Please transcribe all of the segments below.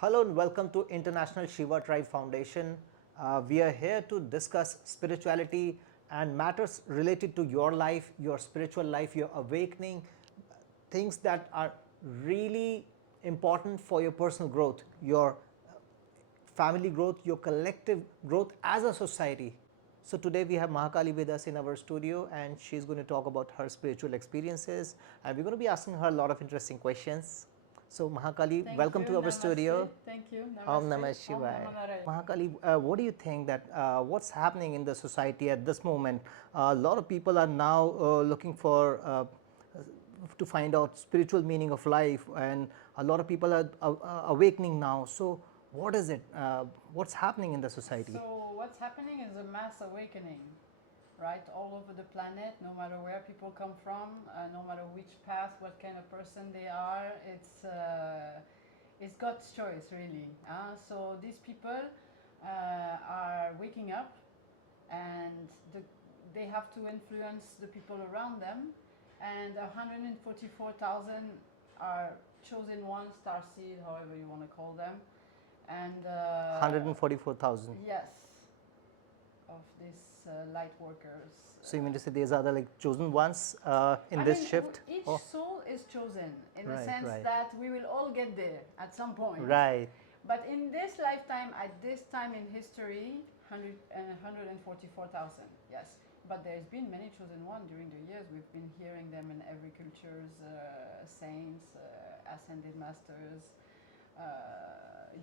Hello and welcome to International Shiva Tribe Foundation. We are here to discuss spirituality and matters related to your life, your spiritual life, your awakening, things that are really important for your personal growth, your family growth, your collective growth as a society. So today we have Mahakali with us in our studio and she's going to talk about her spiritual experiences and we're going to be asking her a lot of interesting questions. So Mahakali, Thank welcome you. to our studio. Namaste. Thank you. Om Namaste. Namah Om Shivaya. Namo Narayana. Mahakali, what do you think that what's happening in the society at this moment? A lot of people are now looking for to find out spiritual meaning of life, and a lot of people are awakening now. So, what is it? What's happening in the society? So, what's happening is a mass awakening, right? All over the planet, no matter where people come from, no matter which path, what kind of person they are, it's God's choice, really. So, these people are waking up and they have to influence the people around them. And 144,000 are chosen ones, starseed, however you want to call them. And 144,000. yes, of these light workers. So you mean to say these are the like chosen ones in I this mean, shift? each Oh, soul is chosen in the right, sense right, that we will all get there at some point. right. But in this lifetime, at this time in history, 144,000, yes. But there's been many chosen one during the years. We've been hearing them in every culture's saints, ascended masters,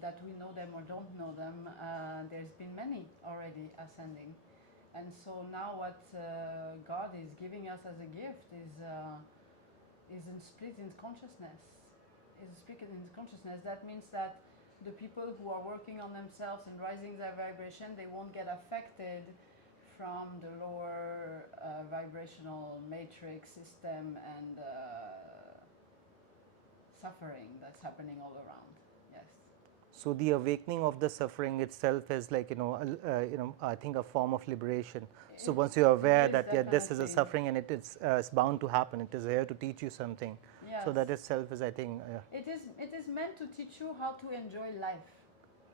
that we know them or don't know them. There's been many already ascending. And so now what God is giving us as a gift is in split in consciousness. Is a split in consciousness. That means that the people who are working on themselves and rising their vibration, they won't get affected from the lower vibrational matrix system and suffering that's happening all around. Yes. So the awakening of the suffering itself is like I think a form of liberation. So It, once you are it aware is that yeah, this is a definitely. suffering and it is it's bound to happen, it is here to teach you something. So Yes. that itself is, I think, It is meant to teach you how to enjoy life.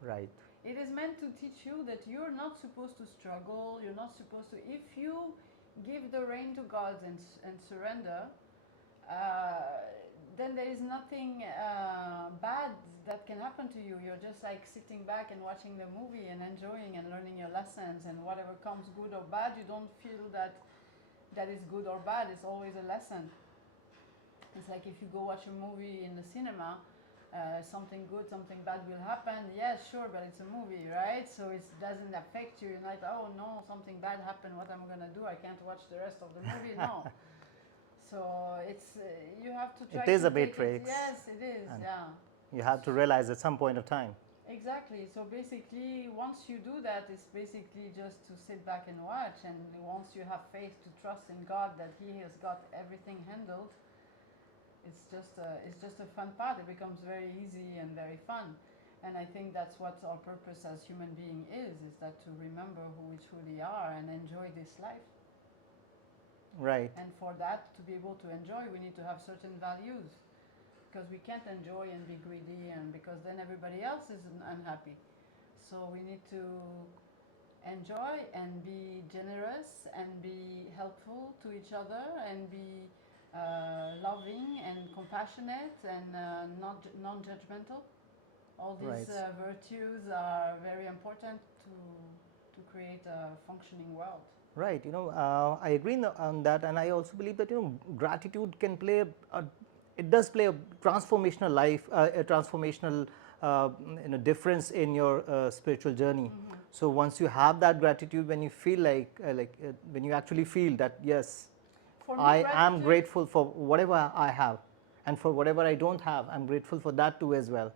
right. It is meant to teach you that you're not supposed to struggle. You're not supposed to. If you give the rein to God and surrender, uh, then there is nothing bad that can happen to you. You're just like sitting back and watching the movie and enjoying and learning your lessons, and whatever comes, good or bad, you don't feel that is good or bad. It's always a lesson. It's like if you go watch a movie in the cinema, something good, something bad will happen. Yes, sure, but it's a movie, right? So it doesn't affect you. You're like, oh no, something bad happened. What am I gonna do? I can't watch the rest of the movie. No. So it's you have to It try is to a take it. matrix, Yes, it is. and Yeah. you have to realize at some point of time. Exactly. So basically, once you do that, it's basically just to sit back and watch. And once you have faith to trust in God that He has got everything handled, it's just a fun part. It becomes very easy and very fun. And I think that's what our purpose as human being is that to remember who we truly are and enjoy this life. Right. And for that to be able to enjoy, we need to have certain values, because we can't enjoy and be greedy, and because then everybody else is unhappy. So we need to enjoy and be generous and be helpful to each other and be loving and compassionate and non-judgmental. All Right. these virtues are very important to create a functioning world. Right. I agree on that, and I also believe that gratitude can play it does play a transformational life, a transformational difference in your spiritual journey. Mm-hmm. So once you have that gratitude, when you feel when you actually feel that yes, For me, I am gratitude. grateful for whatever I have, and for whatever I don't have, I'm grateful for that too as well.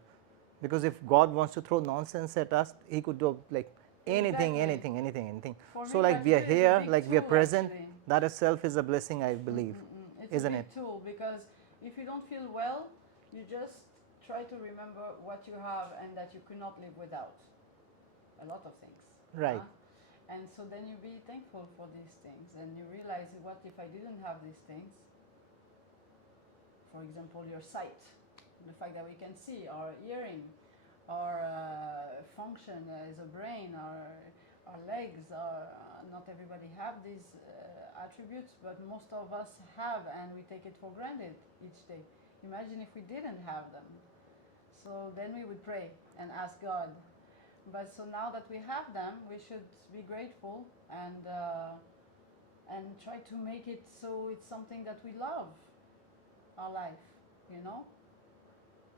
Because if God wants to throw nonsense at us, He could do like anything, Exactly. anything, anything, anything. For So me, like we are gratitude is a here, big like we are tool present, actually. that itself is a blessing, I believe, Mm-mm-mm. It's a isn't it? big tool, because if you don't feel well, you just try to remember what you have and that you could not live without a lot of things. Right. Huh? And so then you be thankful for these things and you realize, what if I didn't have these things? For example, your sight, the fact that we can see, our hearing, our function as a brain, our legs. Not everybody have these attributes, but most of us have, and we take it for granted each day. Imagine if we didn't have them. So then we would pray and ask God. But so now that we have them, we should be grateful and try to make it so it's something that we love, our life, you know?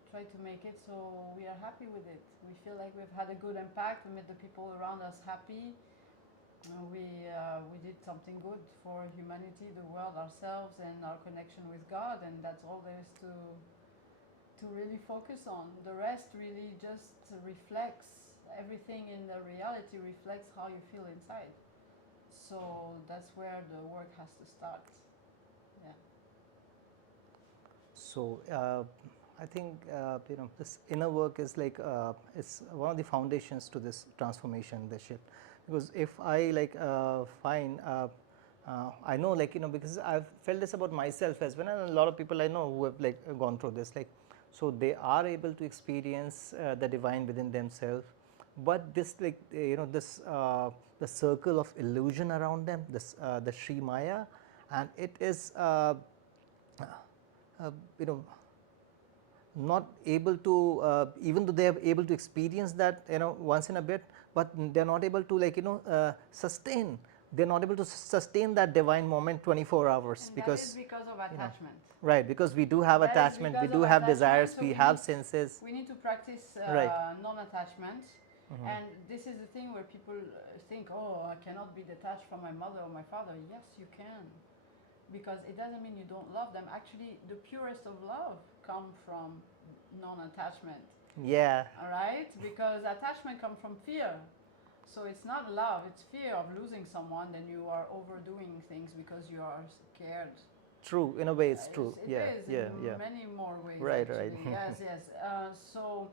Try to make it so we are happy with it. We feel like we've had a good impact, we made the people around us happy, we did something good for humanity, the world, ourselves, and our connection with God, and that's all there is to really focus on. The rest really just reflects, everything in the reality reflects how you feel inside. So that's where the work has to start. Yeah. So I think this inner work is like it's one of the foundations to this transformation, the shift. Because if I like find I know, like, because I've felt this about myself as well, and a lot of people I know who have like gone through this, like, so they are able to experience the divine within themselves, but this, like, this the circle of illusion around them, this the Sri Maya, and it is you know not able to even though they are able to experience that once in a bit, but they are not able to, like, sustain, they are not able to sustain that divine moment 24 hours, And because that is because of attachment. right, because we do have That is attachment, we because do of have attachment, desires, so we we have need- senses. We need to practice Right. non-attachment, and this is the thing where people think, oh, I cannot be detached from my mother or my father. Yes, you can, because it doesn't mean you don't love them. Actually, the purest of love come from non-attachment. Yeah, All right, because attachment comes from fear. So it's not love, it's fear of losing someone, then you are overdoing things because you are scared. true, in a way it's true. It Yeah, is yeah, in yeah. many more ways. Right, actually. right. Yes, yes. So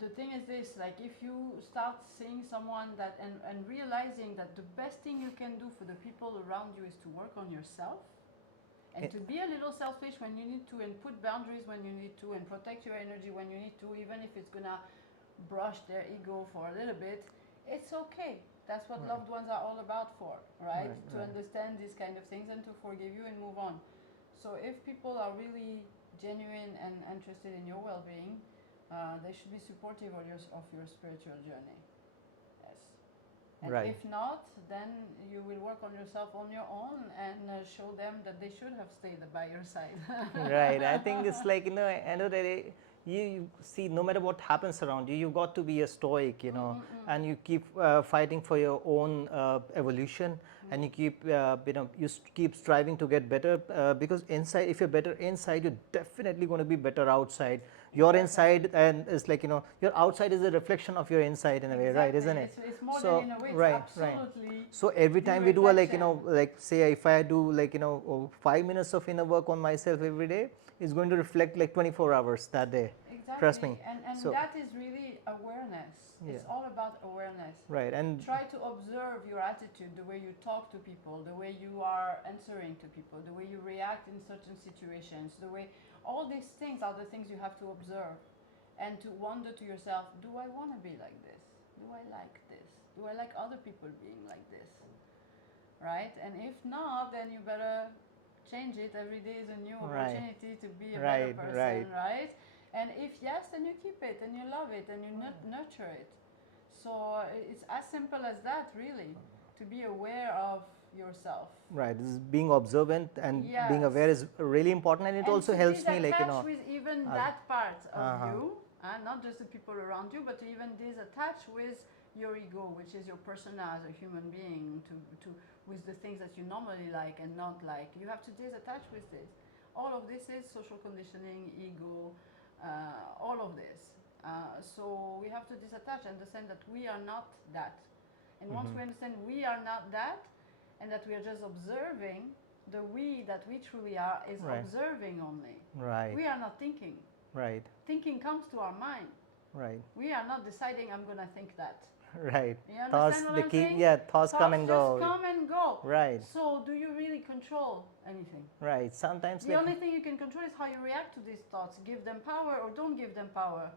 the thing is this: like, if you start seeing someone that and realizing that the best thing you can do for the people around you is to work on yourself and to be a little selfish when you need to, and put boundaries when you need to, and protect your energy when you need to, even if it's gonna brush their ego for a little bit. It's okay. That's what loved ones are all about for, right? To understand these kind of things and to forgive you and move on. So if people are really genuine and interested in your well-being, they should be supportive of your spiritual journey. Yes. And Right. if not, then you will work on yourself on your own and show them that they should have stayed by your side. Right, I think it's like, end of the day, you see, no matter what happens around you, you got to be a stoic, and you keep fighting for your own evolution, and you keep keep striving to get better, because inside, if you're better inside, you're definitely going to be better outside. Your inside and is like, your outside is a reflection of your inside in a way, right, isn't it? It's more So, than in a way, it's right. absolutely. So every the time we do a, like, reflection. like, say if I do, like, 5 minutes of inner work on myself every day, it's going to reflect like 24 hours that day. Exactly. Trust me. And So that is really awareness. It's yeah. all about awareness. Right. And Try to observe your attitude, the way you talk to people, the way you are answering to people, the way you react in certain situations, the way, all these things are the things you have to observe, and to wonder to yourself, do I want to be like this? Do I like this? Do I like other people being like this? Right? And if not, then you better change it. Every day is a new Right. opportunity to be a Right, better person, right. right? And if yes, then you keep it and you love it and you nurture it. So it's as simple as that, really, to be aware of yourself. right, this is being observant and being Yes. aware is really important, and it also to helps me, like, disattach with even that part of uh-huh. you, not just the people around you, but to even disattach with your ego, which is your persona as a human being, to with the things that you normally like and not like. You have to disattach with this. All of this is social conditioning, ego, all of this. So we have to disattach and understand that we are not that. And once we understand we are not that, and that we are just observing, the we that we truly are is Right. observing only. Right. We are not thinking. Right. Thinking comes to our mind. Right. We are not deciding I'm going to think that. Right. You understand Thoughts, what they I'm keep, saying? yeah, thoughts come and just go. come and go. Right. So do you really control anything? Right. Sometimes, The like, only thing you can control is how you react to these thoughts. Give them power or don't give them power.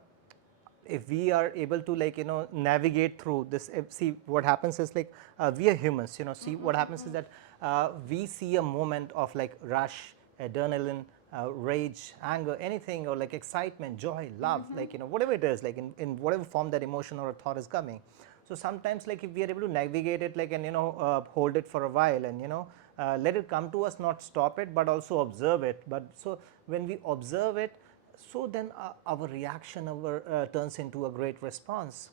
if we are able to like navigate through this, see what happens is like we are humans, see what happens is that we see a moment of like rush, adrenaline, rage, anger, anything, or like excitement, joy, love, like whatever it is, like in whatever form that emotion or a thought is coming. So sometimes like if we are able to navigate it like and hold it for a while and let it come to us, not stop it but also observe it. But so when we observe it, so then our reaction turns into a great response.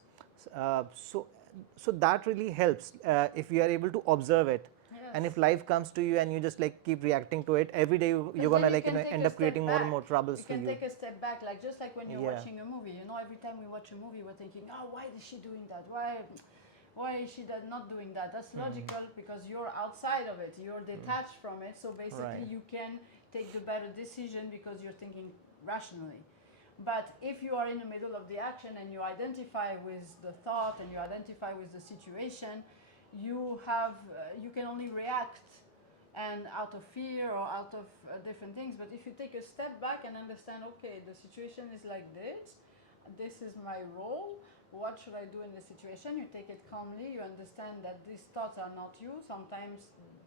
So so that really helps if we are able to observe it. And Yes. if life comes to you and you just like keep reacting to it every day, you're Because gonna then you like can take end a up step creating more and back. more troubles You for can you. take a step back, like just like when you're Yeah. watching a movie. You know, every time we watch a movie, we're thinking, oh, why is she doing that? Why is she not doing that? That's logical because you're outside of it. You're detached from it. So basically, Right. you can take the better decision because you're thinking rationally. But if you are in the middle of the action and you identify with the thought and you identify with the situation, you can only react and out of fear or out of different things. But if you take a step back and understand, okay, the situation is like this is my role, what should I do in this situation? You take it calmly, you understand that these thoughts are not you. Sometimes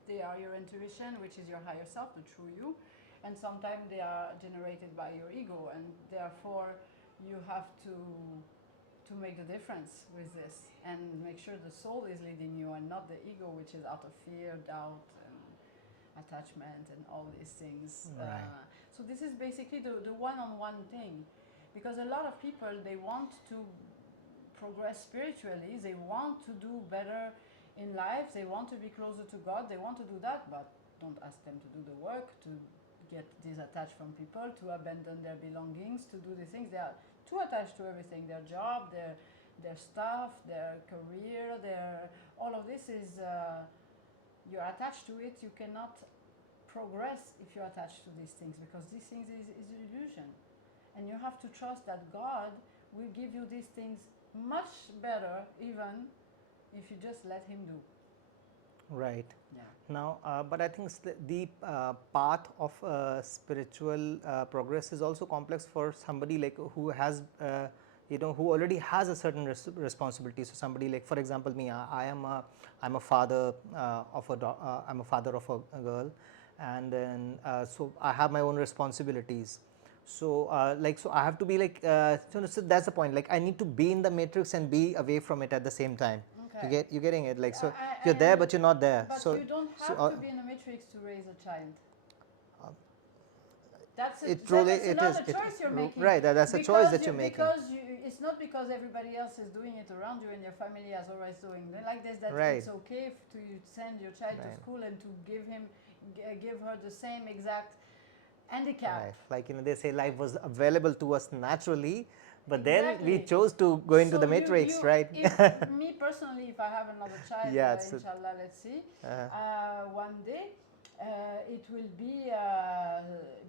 they are your intuition, which is your higher self, the true you, and sometimes they are generated by your ego, and therefore you have to make the difference with this and make sure the soul is leading you and not the ego, which is out of fear, doubt, and attachment, and all these things. Right. So this is basically the one-on-one thing, because a lot of people, they want to progress spiritually, they want to do better in life, they want to be closer to God, they want to do that, but don't ask them to do the work, to get disattached from people, to abandon their belongings, to do these things. They are too attached to everything, their job, their stuff, their career, their all of this is you're attached to it. You cannot progress if you're attached to these things, because these things is an illusion, and you have to trust that God will give you these things much better, even if you just let Him do. Right. Yeah. Now, but I think the path of spiritual progress is also complex for somebody like who has, who already has a certain responsibility. So somebody like, for example, me, I'm a father I'm a father of a girl, and then so I have my own responsibilities. So so I have to be like, so that's the point. Like I need to be in the matrix and be away from it at the same time. Okay. You getting it? Like so I you're there, but you're not there. But So you don't so have to be in the matrix to raise a child. it truly That's it is another choice you're making. right. That's a choice that you're making. Because it's not because everybody else is doing it around you and your family is always doing it like this that Right. it's okay to send your child to Right. school and to give her the same exact handicap. Right. Like they say, life was available to us naturally, but then we Exactly. chose to go into So the matrix, right? me personally, if I have another child, Yeah. It's inshallah, let's see, one day, it will be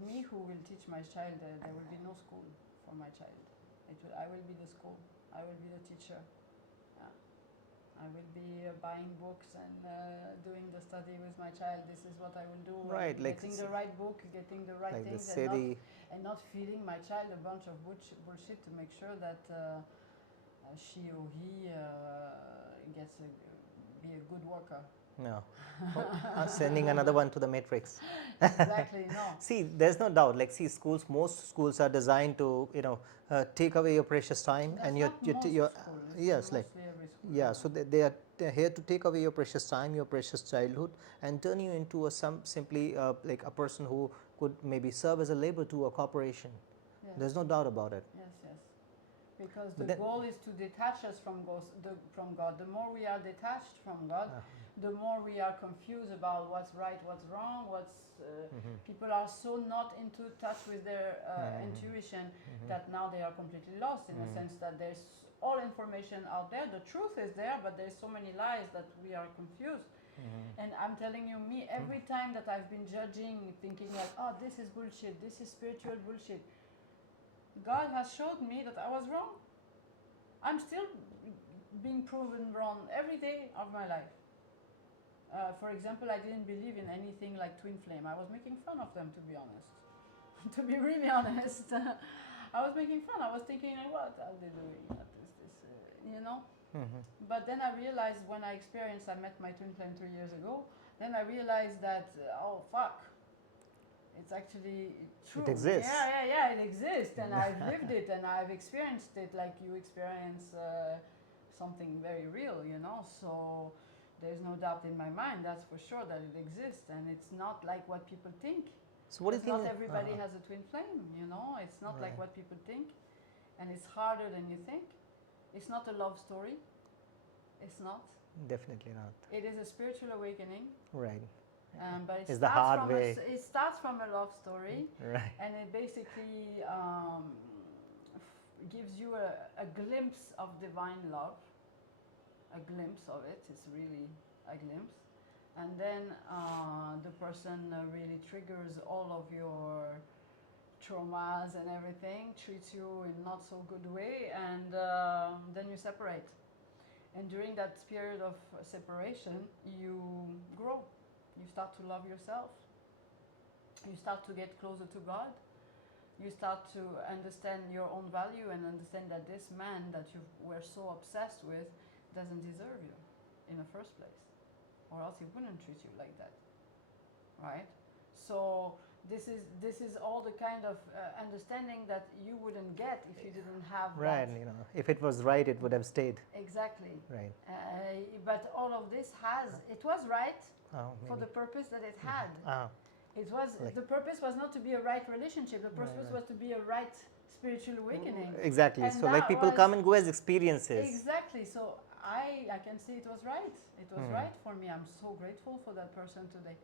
me who will teach my child. There will be no school for my child. I will be the school. I will be the teacher. Yeah. I will be buying books and doing the study with my child. This is what I will do. Right, like getting the right book, getting the right like they things, say and not feeding my child a bunch of bullshit to make sure that she or he gets be a good worker. no. Sending another one to the matrix. Exactly. No. See, there's no doubt. Like, see, most schools are designed to, take away your precious time That's and not most your school. It's yes, like, mostly every school. yeah. So they're here to take away your precious time, your precious childhood, and turn you into simply like a person who could maybe serve as a labor to a corporation. Yes. There's no doubt about it. Yes, yes. Because But the then, goal is to detach us from God. The more we are detached from God, the more we are confused about what's right, what's wrong, people are so not into touch with their intuition that now they are completely lost, in a sense that there's all information out there. The truth is there, but there's so many lies that we are confused. And I'm telling you, me, every time that I've been judging, thinking like, oh, this is bullshit, this is spiritual bullshit, God has showed me that I was wrong. I'm still being proven wrong every day of my life. For example, I didn't believe in anything like twin flame. I was making fun of them, to be honest. To be really honest. I was making fun. I was thinking, like, what are they doing? What is this? You know. Mhm. But then I realized when I experienced, I met my twin flame 3 years ago. Then I realized that oh fuck, it's actually It true. exists. Yeah, it exists, and I've lived it, and I've experienced it like you experience something very real, you know. So there's no doubt in my mind, that's for sure, that it exists, and it's not like what people think. So what do you Because not think? everybody has a twin flame, you know. It's not like Right. what people think, and it's harder than you think. It's not a love story. It's not. Definitely not. It is a spiritual awakening, Right. but It's the hard way. it starts from a love story, Right. and it basically gives you a glimpse of divine love, a glimpse of it. It's really a glimpse, and then the person really triggers all of your traumas and everything, treats you in not so good way, and then you separate. And during that period of separation, you grow. You start to love yourself. You start to get closer to God. You start to understand your own value and understand that this man that you were so obsessed with doesn't deserve you in the first place, or else he wouldn't treat you like that, right? So this is all the kind of understanding that you wouldn't get if you didn't have Right. that. You know, if it was right, it would have stayed. Exactly. Right. But all of this it was right Oh, for maybe. the purpose that it had. Ah. It was Like- the purpose was not to be a right relationship. The purpose right. was to be a right spiritual awakening. Exactly. And So like that people was- come and go as experiences. Exactly. So I can see it was right. It was Mhm. right for me. I'm so grateful for that person today.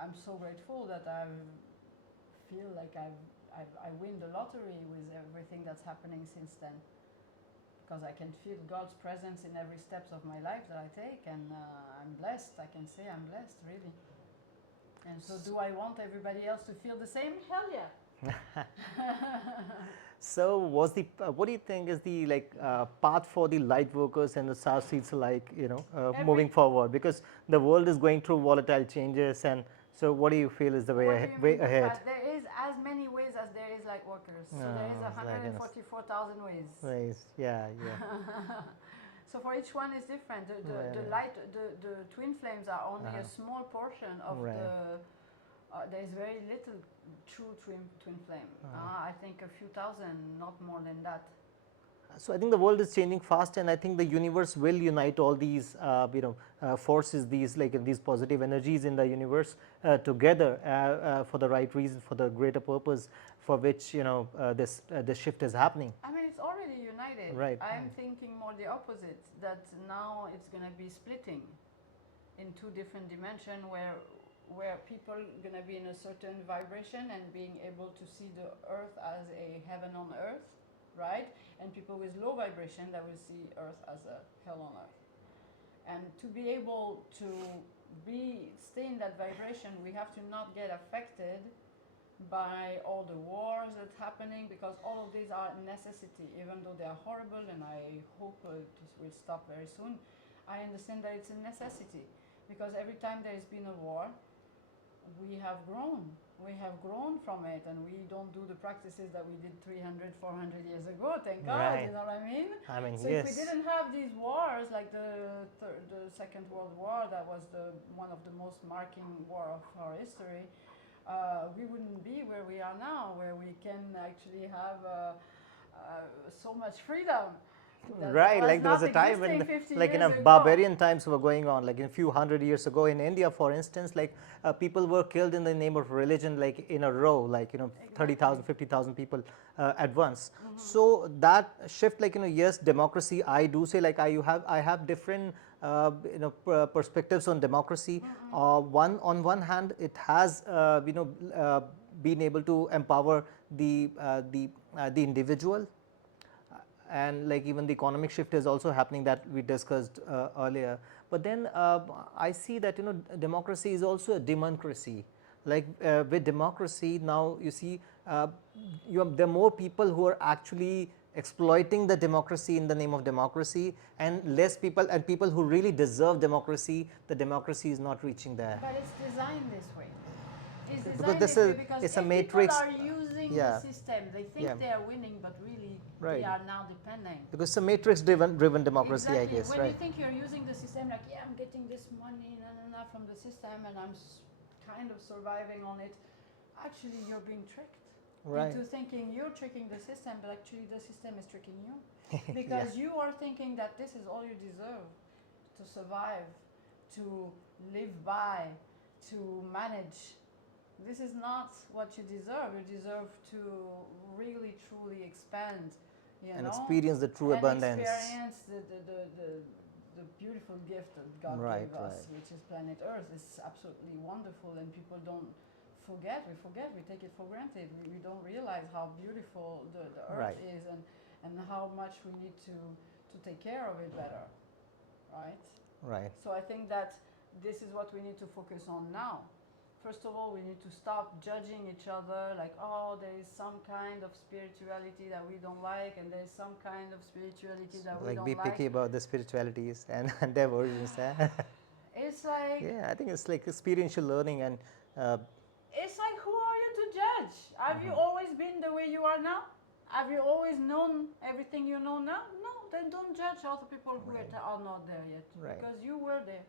I'm so grateful that I feel like I win the lottery with everything that's happening since then, because I can feel God's presence in every steps of my life that I take, and I'm blessed. I can say I'm blessed, really. And so, do I want everybody else to feel the same? Hell yeah. So was the what do you think is the path for the light workers and the star seeds alike, moving forward, because the world is going through volatile changes, and so what do you feel is the What do you way mean the ahead? path? There is as many ways as there is light workers. So there is Oh, it's like, 144,000 ways. ways. Yeah. So for each one is different. The Right. light, the twin flames are only a small portion of Right. the. There is very little true twin flame. I think a few thousand, not more than that. So I think the world is changing fast, and I think the universe will unite all these, forces, these positive energies in the universe together for the right reason, for the greater purpose, for which this shift is happening. I mean, it's already united. Right. I'm thinking more the opposite. That now it's going to be splitting in two different dimensions, where people are going to be in a certain vibration and being able to see the earth as a heaven on earth, right? And people with low vibration that will see earth as a hell on earth. And to be able to stay in that vibration, we have to not get affected by all the wars that's happening, because all of these are necessity, even though they are horrible, and I hope this will stop very soon. I understand that it's a necessity, because every time there has been a war, we have grown. We have grown from it, and we don't do the practices that we did 300, 400 years ago, thank God, Right. you know what I mean? I mean, So yes. if we didn't have these wars, like the Second World War, that was one of the most marking war of our history, we wouldn't be where we are now, where we can actually have so much freedom. Right, like there was a time when, barbarian times were going on, like in a few hundred years ago in India, for instance, like people were killed in the name of religion, like in a row, like 30,000, 50,000 people at once. So that shift, yes, democracy. I do say, like I have different perspectives on democracy. On one hand, it has been able to empower the individual. And like even the economic shift is also happening that we discussed earlier. But then I see that democracy is also a democracy. Like with democracy now, you see there are more people who are actually exploiting the democracy in the name of democracy, and less people, and people who really deserve democracy, the democracy is not reaching there. But it's designed this way. It's Because designed this this way is- because it's a if matrix. people are using using Yeah. the system. They think Yeah. they are winning, but really Right. they are now depending. Because it's a matrix-driven democracy, I Exactly. guess, When right? you think you're using the system, like, yeah, I'm getting this money from the system, and I'm kind of surviving on it, actually you're being tricked Right. into thinking you're tricking the system, but actually the system is tricking you. Yeah. Because you are thinking that this is all you deserve to survive, to live by, to manage. This is not what you deserve. You deserve to really truly expand, And experience the true and abundance. experience the beautiful gift that God Right, gave us, right. which is planet Earth. It's absolutely wonderful, and people don't forget. We take it for granted. We don't realize how beautiful the Earth Right. is, and how much we need to take care of it better, right? Right. So I think that this is what we need to focus on now. First of all, we need to stop judging each other, like, oh, there is some kind of spirituality that we don't like, and there is some kind of spirituality that we Like, don't be like. picky about the spiritualities and diversions. It's like, Yeah, I think it's like experiential learning and who are you to judge? Have you always been the way you are now? Have you always known everything you know now? No, then don't judge other people who Right. are not there yet, Right. because you were there.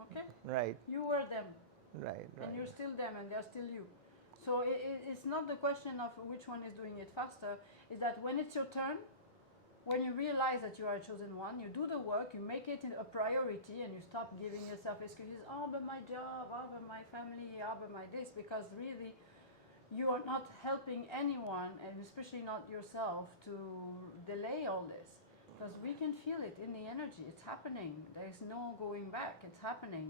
Okay, right, you were them. right, And right. you're still them, and they're still you. So it's not the question of which one is doing it faster. It's that when it's your turn, when you realize that you are a chosen one, you do the work, you make it a priority, and you stop giving yourself excuses. Oh, but my job, oh, but my family, oh, but my this, because really you are not helping anyone, and especially not yourself, to delay all this. Because we can feel it in the energy. It's happening. There's no going back. It's happening,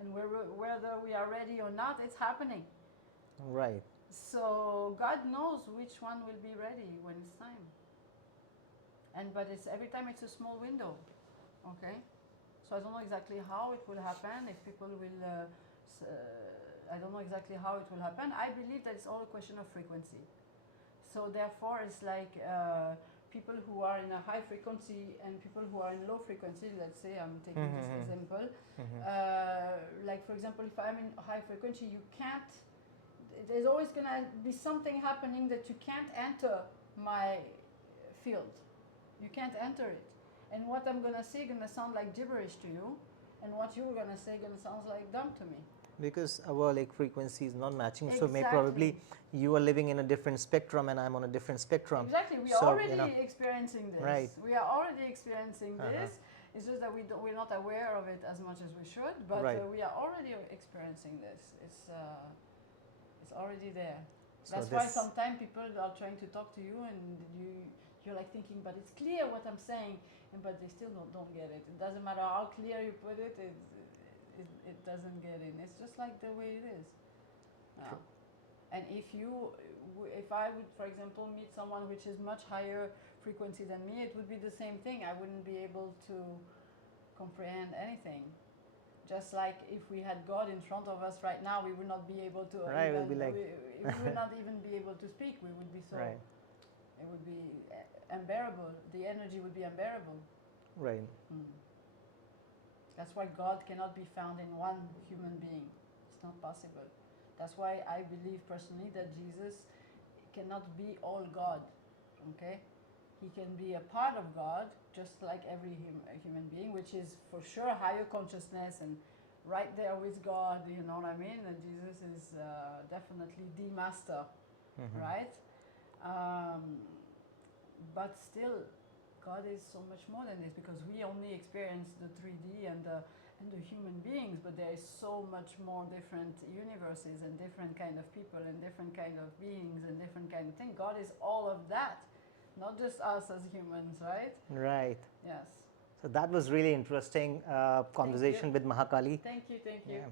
and whether we are ready or not, it's happening. Right. So God knows which one will be ready when it's time. But it's every time it's a small window, okay. So I don't know exactly how it will happen. If people will, I don't know exactly how it will happen. I believe that it's all a question of frequency. So therefore, it's like people who are in a high frequency and people who are in low frequency. Let's say I'm taking this example. Like, for example, if I'm in high frequency, you can't. There's always gonna be something happening that you can't enter my field. You can't enter it, and what I'm gonna say gonna sound like gibberish to you, and what you're gonna say gonna sound like dumb to me. Because our like frequency is not matching, so may Exactly. probably you are living in a different spectrum and I'm on a different spectrum. Exactly, we are So, already experiencing this. Right. We are already experiencing this. It's just that we're not aware of it as much as we should, but Right. We are already experiencing this. It's already there. So That's why this- sometimes people are trying to talk to you, and you're like thinking, but it's clear what I'm saying, but they still don't get it. It doesn't matter how clear you put it, it doesn't get in. It's just like the way it is. True. And if I would, for example, meet someone which is much higher frequency than me, it would be the same thing. I wouldn't be able to comprehend anything. Just like if we had God in front of us right now, we would not be able to. Right, even, we'll be like- we would not even be able to speak. We would be so. Right. It would be unbearable. The energy would be unbearable. Right. That's why God cannot be found in one human being. It's not possible. That's why I believe personally that Jesus cannot be all God. Okay? He can be a part of God, just like every human being, which is for sure higher consciousness and right there with God, you know what I mean? And Jesus is definitely the master, right? But still, God is so much more than this, because we only experience the 3D and the human beings, but there is so much more different universes and different kind of people and different kind of beings and different kind of things. God is all of that, not just us as humans, right? Right. Yes. So that was really interesting conversation with Mahakali. Thank you. Yeah.